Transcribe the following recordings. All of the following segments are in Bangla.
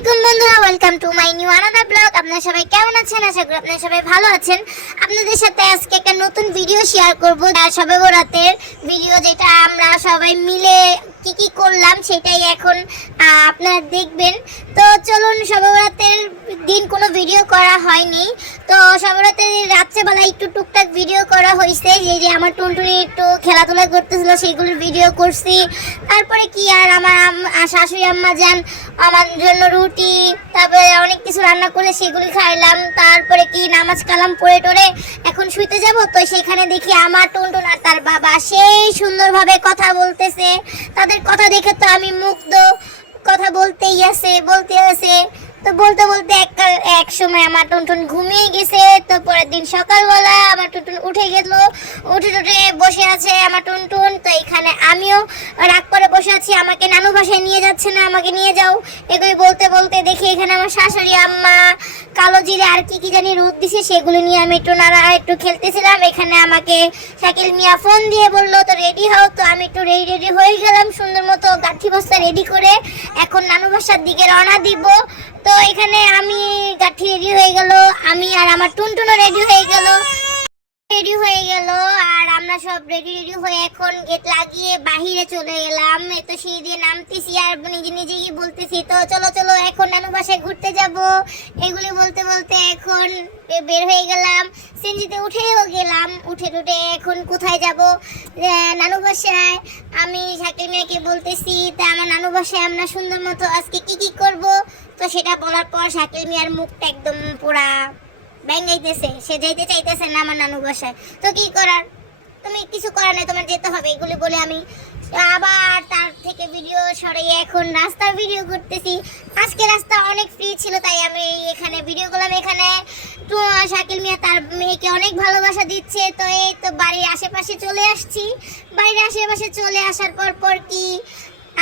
আলাইকুম বন্ধুরা, welcome to my new another blog. আপনারা সবাই কেমন আছেন? আশা করি আপনারা সবাই ভালো আছেন। আপনাদের সাথে আজকে একটা নতুন ভিডিও শেয়ার করব, শবে বরাতের ভিডিও, যেটা আমরা সবাই মিলে কি করলাম সেটাই এখন আপনারা দেখবেন। তো চলুন, শবে বরাতের দিন কোনো ভিডিও করা হয়নি, তো শবে বরাতের রাত্রেবেলা একটু টুকটাক ভিডিও করা হয়েছে। যে আমার টুনটুনি একটু খেলাধুলা করতেছিল সেইগুলোর ভিডিও করছি। তারপরে কি আর আমার শাশুড়ি আম্মা যান আমার জন্য রুটি, তারপরে অনেক কিছু রান্না করে সেগুলি খাইলাম। তারপরে কি নামাজ কালাম পড়ে টোরে এখন শুইতে যাব, তো সেখানে দেখি আমার টুনটুন আর তার বাবা সেই সুন্দরভাবে কথা বলতেছে। তাদের কথা দেখে তো আমি মুগ্ধ, কথা বলতে আছে। তো বলতে বলতে এক সময় আমার টুনটুন ঘুমিয়ে গেছে। তো পরের দিন সকালবেলা আমার টুনটুন উঠে গেল, উঠে বসে আছে আমার টুনটুন। তো এখানে আমিও রাগ করে বসে আছি, আমাকে নানু বাসায় নিয়ে যাচ্ছে না, আমাকে নিয়ে যাও। এগুলি বলতে বলতে দেখি এখানে আমার শাশুড়ি আম্মা কালো জিরে আর কি জানি রোদ দিছে, সেগুলো নিয়ে আমি একটু খেলতেছিলাম। এখানে আমাকে শাকিল মিয়া ফোন দিয়ে বললো তো রেডি হও। তো আমি একটু রেডি হয়ে গেলাম সুন্দর মতো, গাঠি বস্তা রেডি করে এখন নানু বাসার দিকে রওনা দিব। তো এখানে আমি গাঠি রেডি হয়ে গেল, আমি আর আমার টুনটুনও রেডি হয়ে গেল আর আমরা সব রেডি হয়ে এখন গেট লাগিয়ে বাহিরে চলে গেলাম। তো সিঁড়ি দিয়ে নামতেছি আর নিজেই বলতেছি তো চলো এখন নানু বাসায় ঘুরতে যাব। এগুলি বলতে বলতে এখন বের হয়ে গেলাম, সিনজিতে উঠেও গেলাম। উঠে এখন কোথায় যাব? নানু বাসায়। আমি শাকিল মিয়াকে বলতেছি তা আমার নানু বাসায় আমরা সুন্দর মতো আজকে কি করব। তো সেটা বলার পর শাকিল মিয়ার মুখটা একদম পুরা ব্যাঙ্গাইতেছে, সে যেতে চাইতেছে না আমার নানু বাসায়। তো কি করার, তুমি কিছু করার নাই, তোমার যেতে হবে। এগুলি বলে আমি আবার তার থেকে ভিডিও সরিয়ে এখন রাস্তার ভিডিও করতেছি। আজকে রাস্তা অনেক ফ্রি ছিল, তাই আমি এখানে ভিডিও করলাম। এখানে তো শাকিল মিয়া তার মেয়েকে অনেক ভালোবাসা দিচ্ছে। তো এই তো বাড়ির আশেপাশে চলে আসছি। বাড়ির আশেপাশে চলে আসার পর কি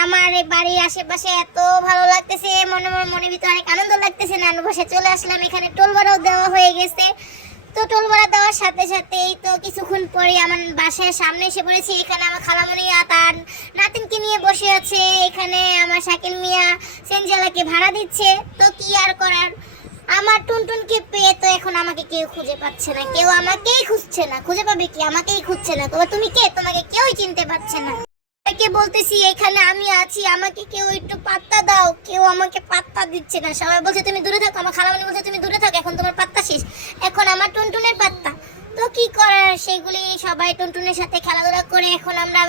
আমার এই বাড়ির আশেপাশে এত ভালো লাগতেছে, মনের ভিতরে অনেক আনন্দ লাগতেছে। নানু বাসায় চলে আসলাম, এখানে টোল ভাড়াও দেওয়া হয়ে গেছে। তো টোল ভাড়া দেওয়ার সাথেই তো কিছুক্ষণ পরে আমার বাসায় সামনে এসে পড়েছি। এখানে আমার খালামণি তার নাতিনকে নিয়ে বসে আছে। এখানে আমার শাকিল মিয়া সেনজালাকে ভাড়া দিচ্ছে। তো কি আর করার, আমার টুনটুনকে পেয়ে তো এখন আমাকে কেউ খুঁজে পাচ্ছে না, কেউ আমাকেই খুঁজছে না। খুঁজে পাবে কি, আমাকেই খুঁজছে না। তুমি কে? তোমাকে কেউই চিনতে পারছে না। বলতেছি এখানে আমি আছি, আমাকে কেউ একটু পাত্তা দাও। কেউ আমাকে পাত্তা দিচ্ছে না, সবাই বলছে তুমি দূরে থাকো। আমার খালামণি বলছে তুমি দূরে থাকো, এখন তোমার পাত্তা শেষ, এখন আমার টুনটুনের পাত্তা। তো কি করার, সেগুলি সবাই টুনটুনের সাথে খেলাধুলা করে এখন আমরা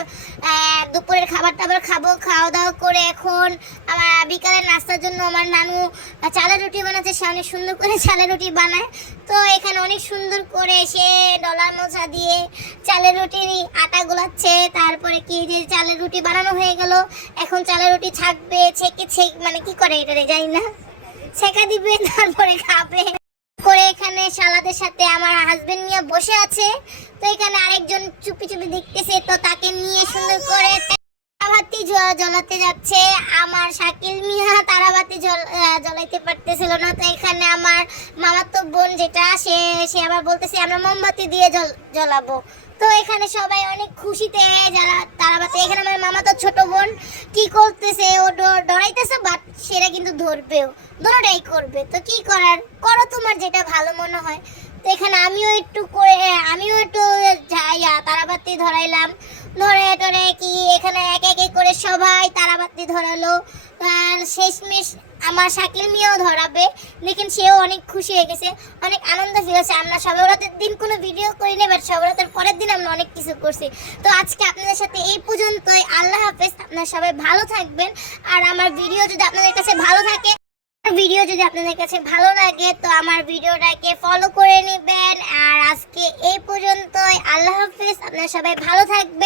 দুপুরের খাবার খাবো। খাওয়া দাওয়া করে এখন আমার বিকালের নাস্তার জন্য আমার নানু চালের রুটি বানাচ্ছে। সে অনেক সুন্দর করে চালের রুটি বানায়। তো এখানে অনেক সুন্দর করে সে ডলার মোচা দিয়ে চালের রুটির আটা গোলাচ্ছে। তারপরে কি যে চালের রুটি বানানো হয়ে গেল, এখন চালের রুটি ছাকবে, মানে কি করে এটা জানি না, ছেঁকা দিবে, তারপরে খাবে করে। এখানে সালাদের সাথে আমার হাজবেন্ড নিয়ে বসে আছে। তো এখানে আরেকজন চুপি দেখতেছে, তো তাকে নিয়ে সুন্দর করে তারাবাতি জ্বলাতে যাচ্ছে। আমার শাকিল মিয়া তারাবাতি জ্বলাইতে পারতেছিল না। তো এখানে আমার মামাতো বোন যেটা সে আবার বলতেছে আমরা মোমবাতি দিয়ে জ্বলাবো। তো এখানে সবাই অনেক খুশিতে যারা তারাবাতি। এখানে আমার মামাতো ছোট বোন কি করতেছে, ও ডরাইতেছে, বাট সেটা কিন্তু ধরবেও, দুটোটাই করবে। তো কি করার, করো তোমার যেটা ভালো মনে হয়। তো এখানে আমিও একটু তারাবাতি ধরাইলাম। ধরে কি এখানে এক করে সবাই তারাবাতি ধরালো। শেষমেশ আমার শাকিল মিয়াও ধরাবে, লেকিন সেও অনেক খুশি হয়ে গেছে, অনেক আনন্দ ফিল হয়েছে। আমরা শবে বরাতের দিন কোনো ভিডিও করিনি, বাট শবে বরাতের পরের দিন আমরা অনেক কিছু করছি। তো আজকে আপনাদের সাথে এই পর্যন্তই। আল্লাহ হাফেজ, আপনারা সবাই ভালো থাকবেন। আর আমার ভিডিও যদি আপনাদের কাছে ভালো লাগে তো আমার ভিডিওটাকে ফলো করে নেবেন। আর আজকে এই পর্যন্তই। আল্লাহ হাফেজ, আপনারা সবাই ভালো থাকবেন।